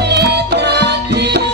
Netra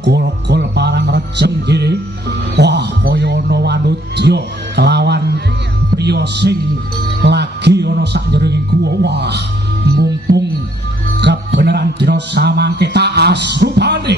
gol-gol parang rejem kiri. Wah, kaya ana wanudya kelawan priya sing lagi ana sak jeroning guwa. Wah, mumpung kebenaran dina samangke tak asrupane.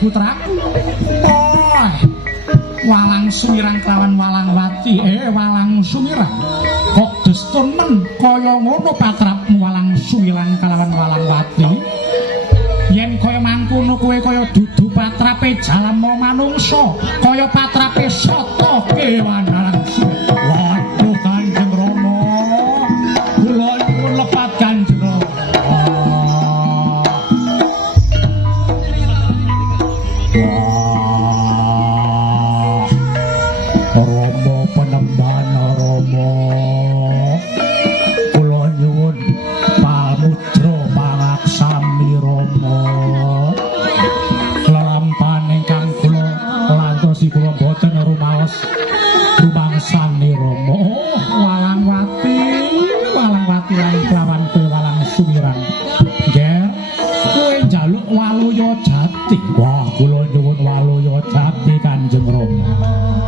Putraku, oh, Walang Sumirang kelawan Walang Wati, Walang Sumirang, kok destun men kaya ngono patrapmu Walang Sumirang kelawan Walang Wati. Yen kaya mangkono kowe kaya dudu patrape jalma manungsa, kaya patrape sata kewan Walang Sumirang. Waduh Kanjeng Rama, kula nyuwun lepat Kanjeng Rama. Rama Panembana Rama, kula nyuwun pamudra pangaksami Rama. Lelampahan ingkang kula lantosi kula boten rumaos rumangsane Rama. Oh, Walang Wati lan kelawan kowe Walang Sumirang. Ger, kowe njaluk Waluya Jati. Wah, kula nyuwun Waluya Jati Kanjeng Rama.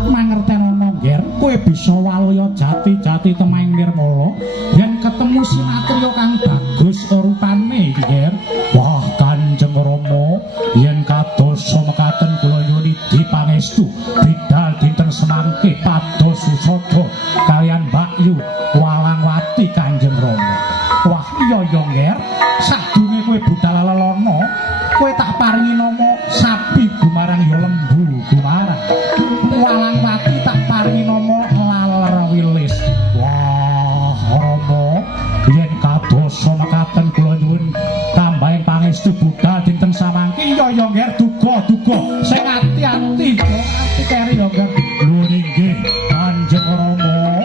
Mangertenono nger, kowe bisa Waluya Jati temahing nirmala yen ketemu sinatriya kang bagus rupane nger. Wah, Kanjeng Rama, yen kadosa mekaten kula nyuwun dipangestu bidal dinten semangke pados susada kalian Mbak Yu Walang Wati Kanjeng Rama. Wah, iya ya nger, sadurunge kowe budal lelana, kowe tak paringi nama sapi gumarang ya lembu gumarang. Walang Wati tak paringi nama laler wilis. Wah, Rama, yen kadosa mekaten kula nyuwun tambahing pangestu budal dinten samangke. Iya ya nger, duga sing ati-ati keri ya nger. Lho nggih Kanjeng Rama.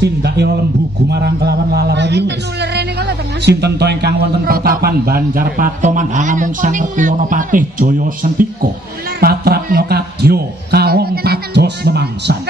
Tindakira lembu gumarang kelawan lalarayu. Sinten to ingkang wonten pertapan Banjar Patoman namung Sang Rektiwana Patih Jaya Sentika patrapnya kadya kawong pados memangsan.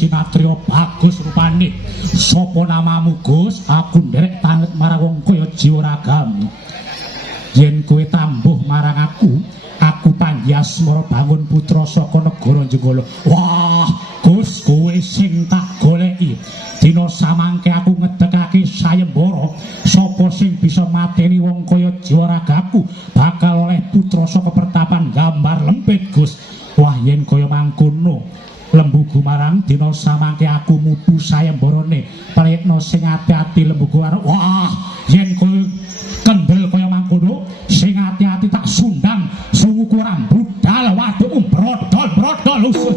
Sinatrio bagus rupane. Sapa namamu, Gus? Aku nderek tanget marang wong kaya jiwa ragamu. Yen kowe tambuh marang Asmara bangun putra saka negara Jenggala. Wah, Gus kowe sing tak goleki. Dina samangke aku ngedekake sayembara, sapa sing bisa mateni wong kaya Jiwaragaku bakal oleh putra saka pertapan Gambar Lempit, Gus. Wah, yen kaya mangkono, Lembu Gumarang dina samangke aku mutu sayembarane. Prayitna sing ati-ati Lembu Gumarang. Wah, yen kowe kendel kaya mangkono, sing ati-ati tak sundang sunguku rambudal wadukmu brodol-brodol usus.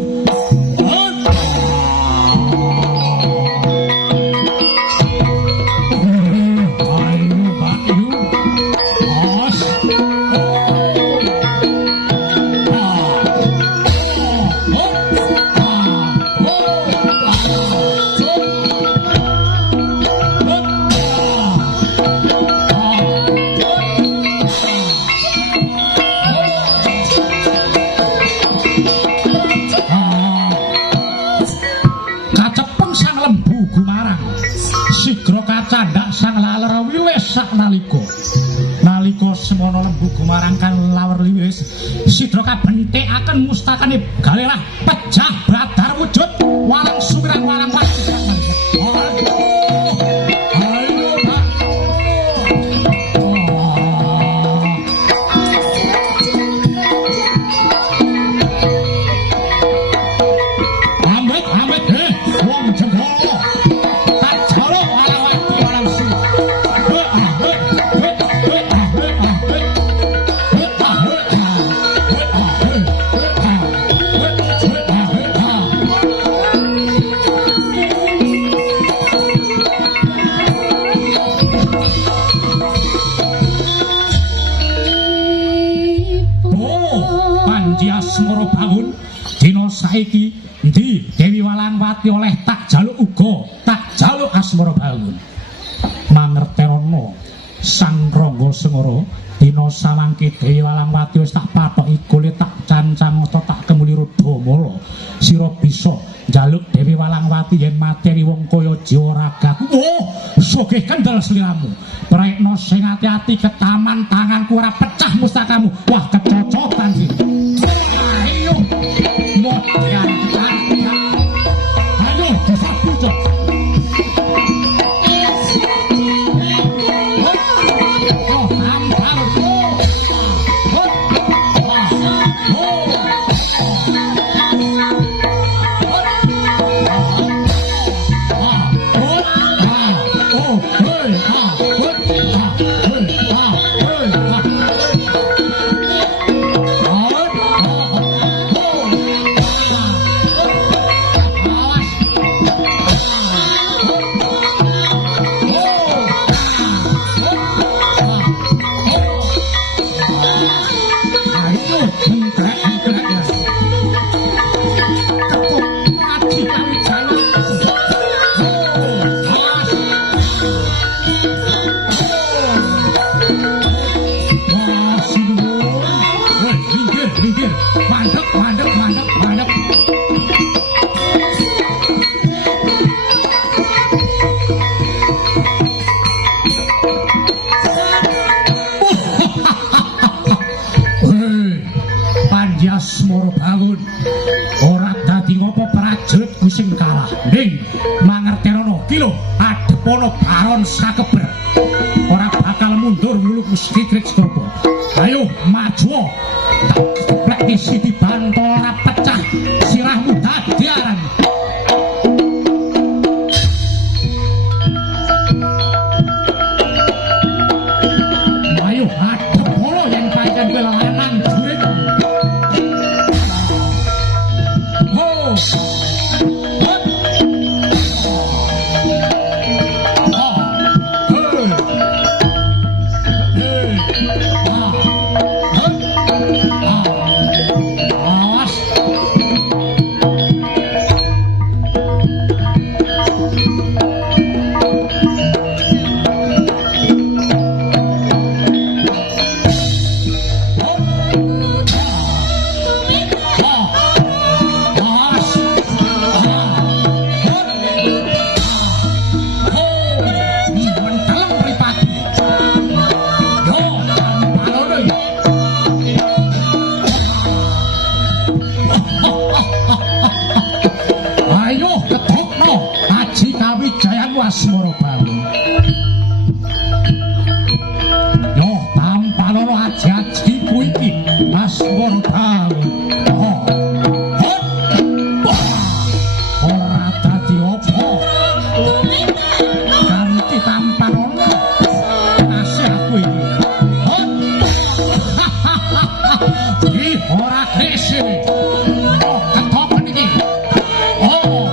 Nalika semana Lembu Gumarang kan lawar liwis, Sidra kabentekaken mustakane galerah pecah badar wujud walang sumiran walang wati. Saiki endi Dewi Walangwati oleh tak jaluk uga, tak jaluk Asmara bangun. Mangertena Sang Rangga Sengara dina samangke Dewi Walangwati wis tak pathoki gole tak cancang tak kemuli Rodamala. Sira bisa njaluk Dewi Walangwati yen materi wong kaya Jiwaragaku. Oh, sugih kendel sliramu. Prayitna sing ati-ati ketaman tanganku ora pecah mustakamu. Wah, kecocotan sih. Ayo. Ayo, disapu cok. Asmara bangun. Ora dadi ngopo prajuritku sing kalah. Ning mangertenono ki lho adepana Baron Sakeber. Ora bakal mundur muluk Stikrik Skopo. Ayo maju. Ceplek isi dibantol ora pecah. Sirahmu dadi arang. Ayo adepana yen pancen kowe lanang jurit. Asmoro Bangun. Yo tanpa loro aji-aji iki Asmoro Bangun. Ora dadi opo. Ganti tanpa loro. Asih aku iki. Iki ora kese. Oh, ketoken iki. Oh.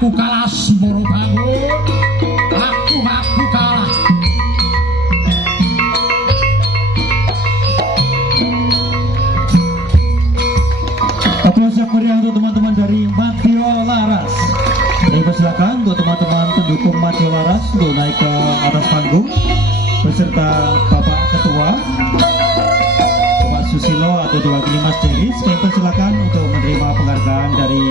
Aku kalah Asmoro Bangun. Aku kalah. Aplaus yang meriah untuk teman-teman dari Matio Laras. Kami persilakan untuk teman-teman pendukung Matio Laras untuk naik ke atas panggung beserta Bapak Ketua Bapak Susilo atau diwakili Mas Jeris. Kami persilakan untuk menerima penghargaan dari